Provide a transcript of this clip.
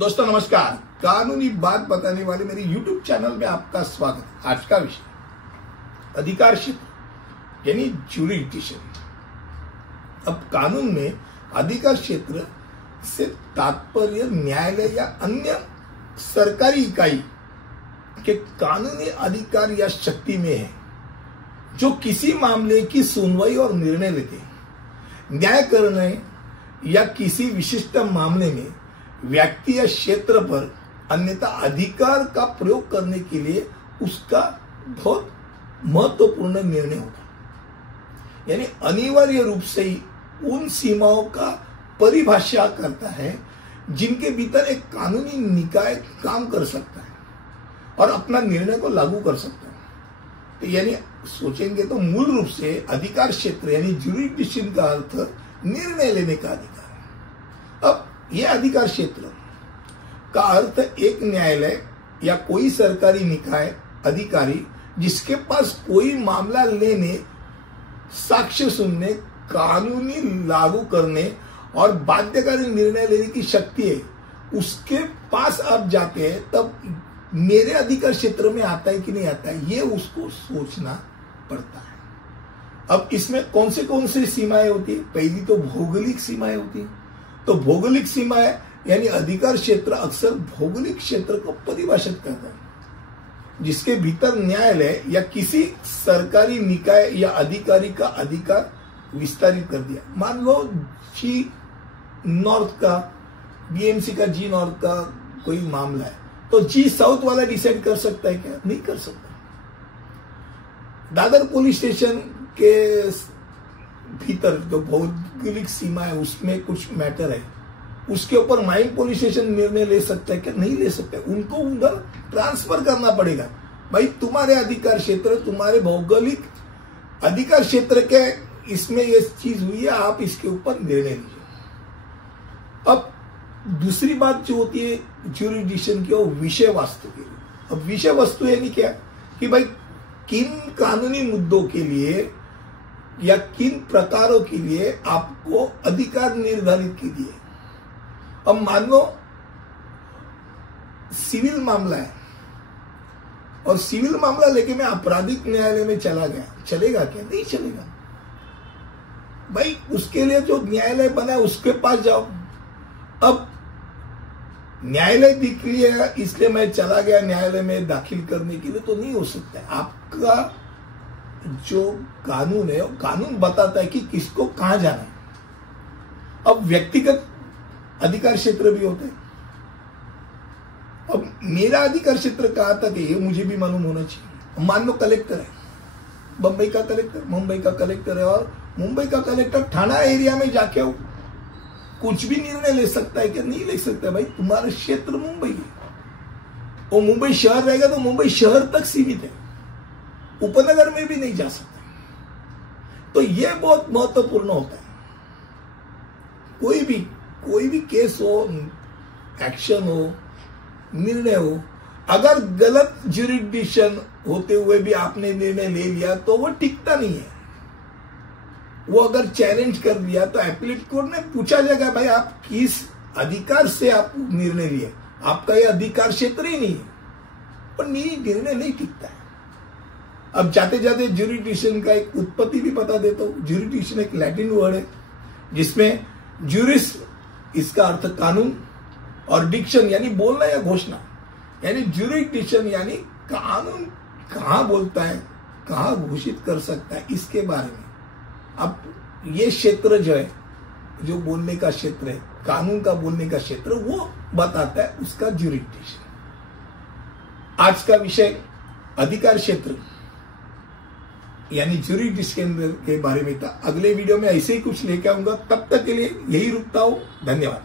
दोस्तों नमस्कार। कानूनी बात बताने वाले मेरे YouTube चैनल में आपका स्वागत है। आज का विषय अधिकार क्षेत्र यानी ज्यूरिडिक्शन। अब कानून में अधिकार क्षेत्र से तात्पर्य न्यायालय या अन्य सरकारी इकाई के कानूनी अधिकार या शक्ति में है जो किसी मामले की सुनवाई और निर्णय लेते हैं। न्याय करने या किसी विशिष्ट मामले में व्यक्ति या क्षेत्र पर अन्यथा अधिकार का प्रयोग करने के लिए उसका बहुत महत्वपूर्ण निर्णय होता है। यानी अनिवार्य रूप से ही उन सीमाओं का परिभाषा करता है जिनके भीतर एक कानूनी निकाय काम कर सकता है और अपना निर्णय को लागू कर सकता है। तो यानी सोचेंगे तो मूल रूप से अधिकार क्षेत्र यानी ज्यूरिडिक्शन का अर्थ निर्णय लेने का अधिकार है। अब यह अधिकार क्षेत्र का अर्थ एक न्यायालय या कोई सरकारी निकाय अधिकारी जिसके पास कोई मामला लेने, साक्ष्य सुनने, कानूनी लागू करने और बाध्यकारी निर्णय लेने की शक्ति है, उसके पास आप जाते हैं तब मेरे अधिकार क्षेत्र में आता है कि नहीं आता है, ये उसको सोचना पड़ता है। अब इसमें कौन से सीमाएं होती है? पहली तो भौगोलिक सीमाएं होती है। तो भौगोलिक सीमाएं यानी अधिकार क्षेत्र अक्सर भौगोलिक क्षेत्र को परिभाषित करता है जिसके भीतर न्यायालय या किसी सरकारी निकाय या अधिकारी का अधिकार विस्तारित कर दिया। मान लो जी नॉर्थ का, बीएमसी का जी नॉर्थ का कोई मामला है तो जी साउथ वाला डिसाइड कर सकता है क्या? नहीं कर सकता। दादर पुलिस स्टेशन के भीतर जो भौगोलिक सीमा है उसमें कुछ मैटर है, उसके ऊपर माइन पुलिस स्टेशन निर्णय ले सकता है क्या? नहीं ले सकता। उनको उधर ट्रांसफर करना पड़ेगा। भाई तुम्हारे अधिकार क्षेत्र, तुम्हारे भौगोलिक अधिकार क्षेत्र के इसमें ये चीज हुई है, आप इसके ऊपर निर्णय लीजिए। अब दूसरी बात जो होती है ज्यूरिडिक्शन की, वो विषय वस्तु के लिए। अब विषय वस्तु यानी क्या कि भाई किन कानूनी मुद्दों के लिए या किन प्रकारों के लिए आपको अधिकार निर्धारित कीजिए। अब मान लो सिविल मामला है और सिविल मामला लेके मैं आपराधिक न्यायालय में चला गया, चलेगा क्या? नहीं चलेगा। भाई उसके लिए जो न्यायालय बना है उसके पास जाओ। अब न्यायालय दिख लिया इसलिए मैं चला गया न्यायालय में दाखिल करने के लिए, तो नहीं हो सकता है। आपका जो कानून है वो कानून बताता है कि किसको कहां जाना है। अब व्यक्तिगत अधिकार क्षेत्र भी होते हैं। अब मेरा अधिकार क्षेत्र कहां तक है ये मुझे भी मालूम होना चाहिए। मान लो कलेक्टर है, बंबई का कलेक्टर, मुंबई का कलेक्टर है और मुंबई का कलेक्टर थाना एरिया में जाके कुछ भी निर्णय ले सकता है क्या? नहीं ले सकता। भाई तुम्हारा क्षेत्र मुंबई है, वो मुंबई शहर रहेगा तो मुंबई शहर तक सीमित है, उपनगर में भी नहीं जा सकता। तो यह बहुत महत्वपूर्ण होता है। कोई भी केस हो, एक्शन हो, निर्णय हो, अगर गलत ज्यूरिडिक्शन होते हुए भी आपने निर्णय ले लिया तो वो टिकता नहीं है। वो अगर चैलेंज कर दिया तो एपीलेट कोर्ट ने पूछा जाएगा भाई आप किस अधिकार से आप निर्णय लिए, आपका ये अधिकार क्षेत्र ही नहीं है, और निर्णय नहीं टिकता है। अब जाते जाते ज्यूरिडिक्शन का एक उत्पत्ति भी बता देता हूं। ज्यूरिडिक्शन एक लैटिन वर्ड है जिसमें ज्यूरिस इसका अर्थ कानून और डिक्शन यानी बोलना या घोषणा, यानी ज्यूरिडिक्शन यानी कानून कहां बोलता है, कहां घोषित कर सकता है, इसके बारे में। अब ये क्षेत्र जो है, जो बोलने का क्षेत्र है, कानून का बोलने का क्षेत्र, वो बताता है उसका ज्यूरिडिक्शन। आज का विषय अधिकार क्षेत्र यानी ज्यूरिडिक्शन के बारे में था। अगले वीडियो में ऐसे ही कुछ लेके आऊंगा। तब तक के लिए यही रुकता हूं। धन्यवाद।